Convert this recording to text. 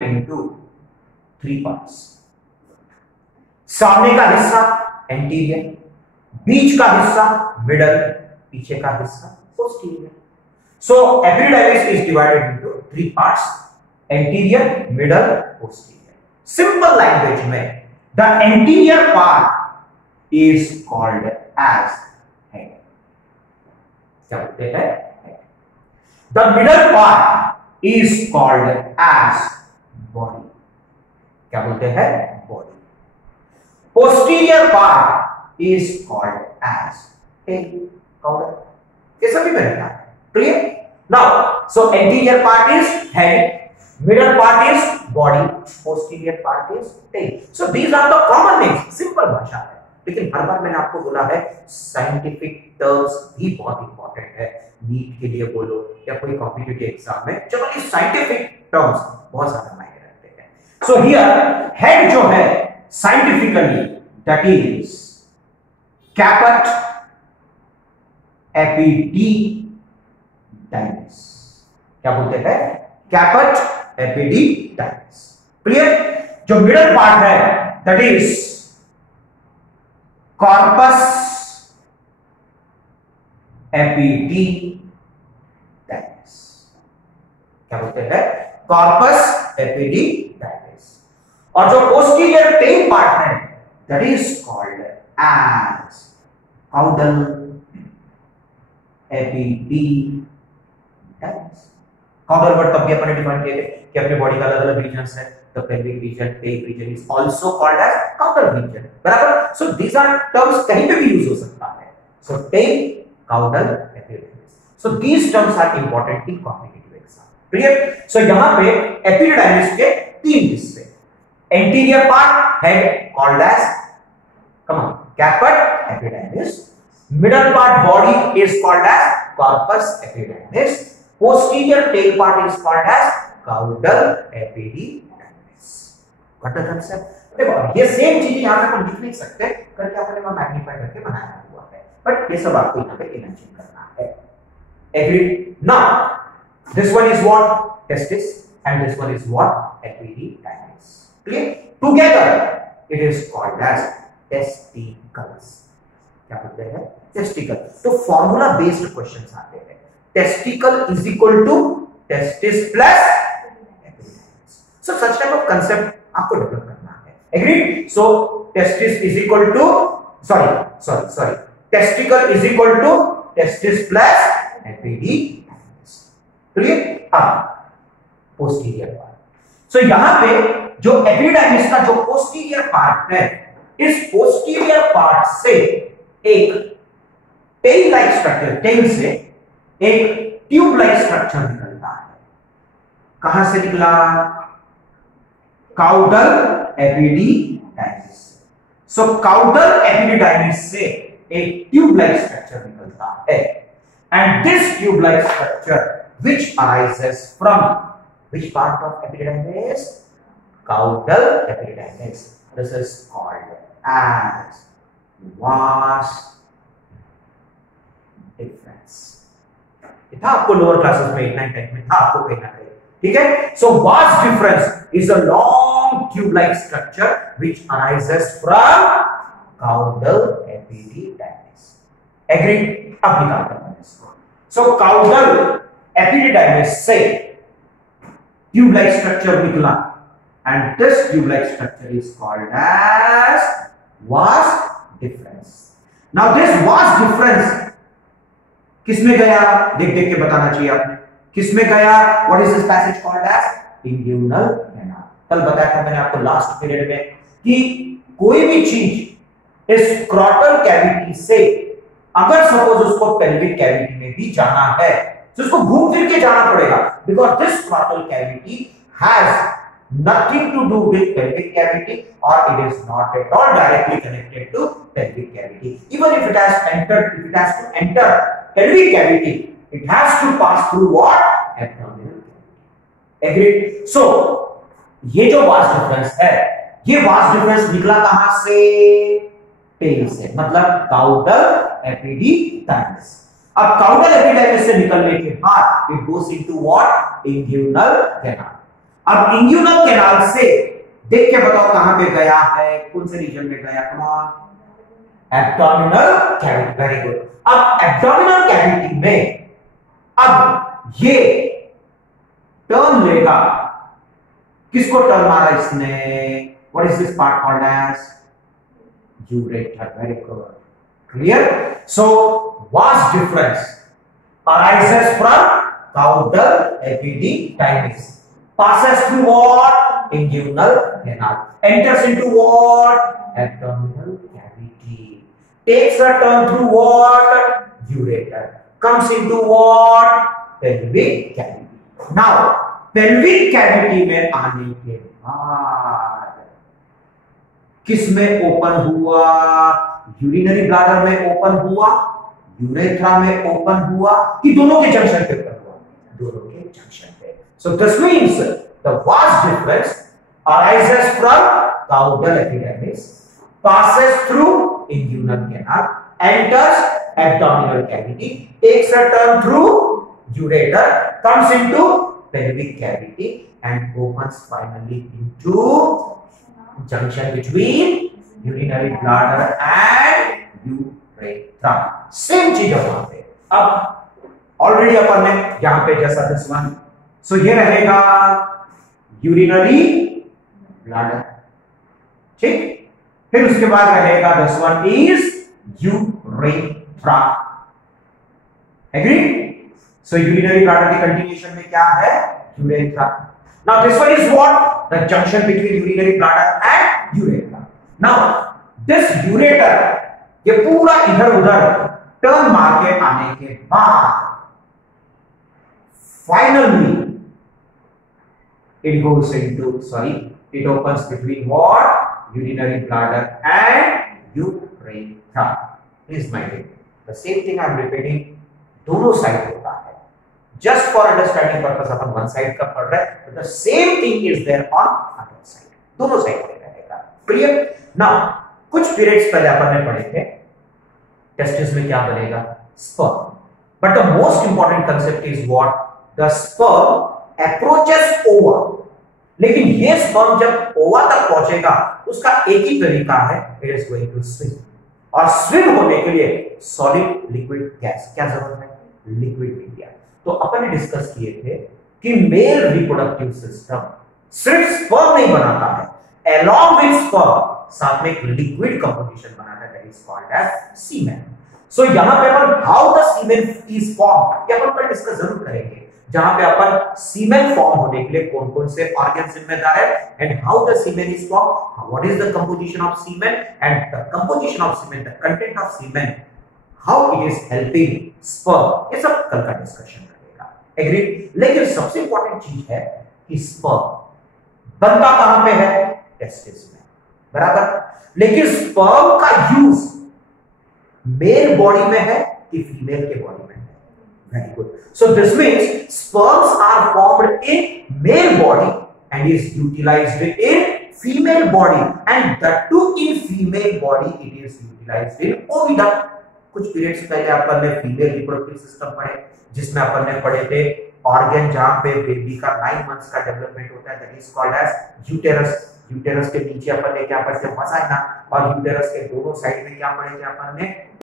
into three parts. सामने का हिस्सा एंटीरियर, बीच का हिस्सा मिडल, पीछे का हिस्सा posterior. So epididymis is divided into three parts: anterior, middle, posterior. Simple language में the anterior part is called as head. क्या बोलते हैं? The middle part is called as body. क्या बोलते हैं? Body. Posterior part is called as tail. कौन? ये सभी में रहता है. Clear? Now, so anterior part is head, middle part is body, posterior part is tail. So these are the common names. Simple भाषा है. लेकिन हर बार मैंने आपको बोला है साइंटिफिक टर्म्स भी बहुत इंपॉर्टेंट है. नीट के लिए बोलो या कोई कॉम्पिटिटिव एग्जाम में जनरली साइंटिफिक टर्म्स बहुत ज्यादा मायने रखते हैं. सो हियर हेड जो है scientifically that is caput epididymis. क्या बोलते हैं? Caput epididymis. क्लियर? जो मिडल पार्ट है दैट इज कॉर्पस एपिडिडाइमिस. क्या बोलते हैं? Corpus epididymis. और जो पोस्टीरियर टेल पार्ट है that is called as caudal epididymis. Caudal word तब भी अपन ने डिफाइन किया कि अपने बॉडी का अलग-अलग रीजन्स है. The pelvic region, tail region is also called as caudal region. बराबर? सो दीस आर टर्म्स कहीं पे भी यूज हो सकता है. So tail, caudal, epididymis. So these terms are important in competitive exam. Clear? So यहां पे एपिडिडाइमिस के तीन हिस्से. Anterior part head called as come on caput epididymis. Middle part body is called as corpus epididymis. Posterior tail part is called as caudal epididymis. Got the concept? देखो ये same चीज यहाँ पे अपन लिख नहीं सकते, करके अपने में मैग्नीफाई करके बनाया हुआ है, बट ये सब आपको यहाँ पे इमेजिन करना है. Agreed? Now this one is what? Testis, and this one is what? Epididymis. Clear? Together it is called as testicles. क्या बोलते हैं? टेस्टिकल. तो फॉर्मूला बेस्ड क्वेश्चंस आते हैं. Testicle is equal to testis plus epididymis. So such type of concept आपको develop करना है. Agreed? So testis is equal to sorry testicle is equal to testis plus epididymis. Clear? अब posterior part. So यहां पे जो epididymis का जो posterior part है, इस पोस्टीरियर पार्ट से एक टेल लाइक स्ट्रक्चर, टेल से एक ट्यूब लाइक स्ट्रक्चर निकलता है. कहां से निकला? Caudal epididymis. So caudal epididymis से एक ट्यूब लाइक स्ट्रक्चर निकलता है. And this tube like structure which arises from which part of epididymis? Caudal epididymis. This is called as vas deferens. ये था आपको लोअर क्लासेस में 8, 9, 10 में था आपको कहीं ना कहीं. ठीक है? So vas deferens is a long tube like structure which arises from caudal epididymis. Agree? अब निकालते हैं इसको. सो काउडल एपिडिडाइमिस से ट्यूब लाइक स्ट्रक्चर निकला, and this tube-like structure is called as vas deferens. Now this vas deferens किसमें गया? देख देख के बताना चाहिए आपने. किसमें गया? What is this passage called as? Inguinal canal. कल बताया था मैंने आपको लास्ट पीरियड में कि कोई भी चीज इस क्रॉटल कैविटी से अगर सपोज उसको पेल्विक कैविटी में भी जाना है तो उसको घूम फिर के जाना पड़ेगा, because this scrotal cavity has nothing to do with pelvic cavity, or it is not at all directly connected to pelvic cavity. Even if it has to enter pelvic cavity, it has to pass through what? Abdominal cavity. Agreed? So ये जो vas difference है, ये vas difference निकला कहां से? Tell से, मतलब caudal epididymis. अब caudal epididymis से निकलने के बाद it goes into what? Inguinal canal. अब इंग्यूनल कैनाल से देख के बताओ कहां पे गया है, कौन से रीजन में गया, come on abdominal cavity, very good. अब एब्डोमिनल कैविटी में अब ये टर्न लेगा, किसको टर्न मारा इसने, what is this part called as ureter, very good, clear. So vas deferens arises from caudal epididymis, passes through what, inguinal canal, enters into what, abdominal cavity, takes a turn through what, ureter, comes into what, pelvic cavity. Now pelvic cavity में आने के बाद किस में open हुआ, urinary bladder में open हुआ, urethra में ओपन हुआ, कि दोनों के जंक्शन पे ओपन हुआ, दोनों के जंक्शन पे। सो this means the vast deferens arises from caudal epidermis, passes through inguinal canal, enters abdominal cavity, takes a turn through ureter, comes into pelvic cavity and opens finally into junction between urinary bladder and urethra. Same चीज है वहां पे। अब already अपन ने यहां पे जैसा this one, सो ये रहेगा यूरिनरी ब्लैडर, ठीक। फिर उसके बाद रहेगा this one is urethra, agree. So urinary bladder की कंटिन्यूएशन में क्या है, urethra. Now this one is what, the junction between urinary bladder and urethra. Now this ureter ये पूरा इधर उधर टर्न मार के आने के बाद finally it goes into, it opens between what, urinary bladder and urethra. Please mind it, the same thing I am repeating, दोनों साइड होता है, just for understanding purpose upon one side का पढ़ रहे हैं, but the same thing is there on other side, दोनों side पे रहेगा, clear। Now कुछ पीरियड्स पहले अपन ने पढ़े थे, टेस्टिस में क्या बनेगा, sperm, but the most important concept is what, the sperm approaches ओवा, लेकिन ये स्पर्म जब ओवा तक पहुंचेगा उसका एक ही तरीका है, it is going to swim, और स्विम होने के लिए सॉलिड लिक्विड गैस क्या जरूरत है, लिक्विड मीडिया। तो अपन ने डिस्कस किए थे कि मेल रिप्रोडक्टिव सिस्टम सिर्फ स्पर्म नहीं बनाता है, along with sperm साथ में एक लिक्विड कंपोजिशन बनाता है, that is called as semen. So यहां पे अपन how the semen is form, ये अपन कल डिस्कस जरूर करेंगे, जहां पे अपन सीमेन फॉर्म होने के लिए कौन कौन से ऑर्गन जिम्मेदार है, and how the semen is form, what is the composition of semen, and the composition of semen, the content of semen, how it is helping sperm, ये सब कल का डिस्कशन करेगा, एग्री। लेकिन सबसे इंपॉर्टेंट चीज है कि स्पर्म बनता कहां पे है, टेस्टिस में, बराबर। लेकिन स्पर्म का यूज मेल बॉडी में है कि फीमेल के बॉडी में है, very good. So this means sperms are formed in male body and is utilized in female body, and that too in female body it is utilized in oviduct. कुछ periods पहले अपन ने female reproductive system पढ़े, जिसमें अपन ने पढ़े थे organ जहां पे बेबी का 9 मंथ्स का डेवलपमेंट होता है, that is called as uterus. Uterus के नीचे अपन ने क्या पढ़े थे, वजाइना, और यूटेरस के दोनों साइड में क्या पढ़े थे अपन ने,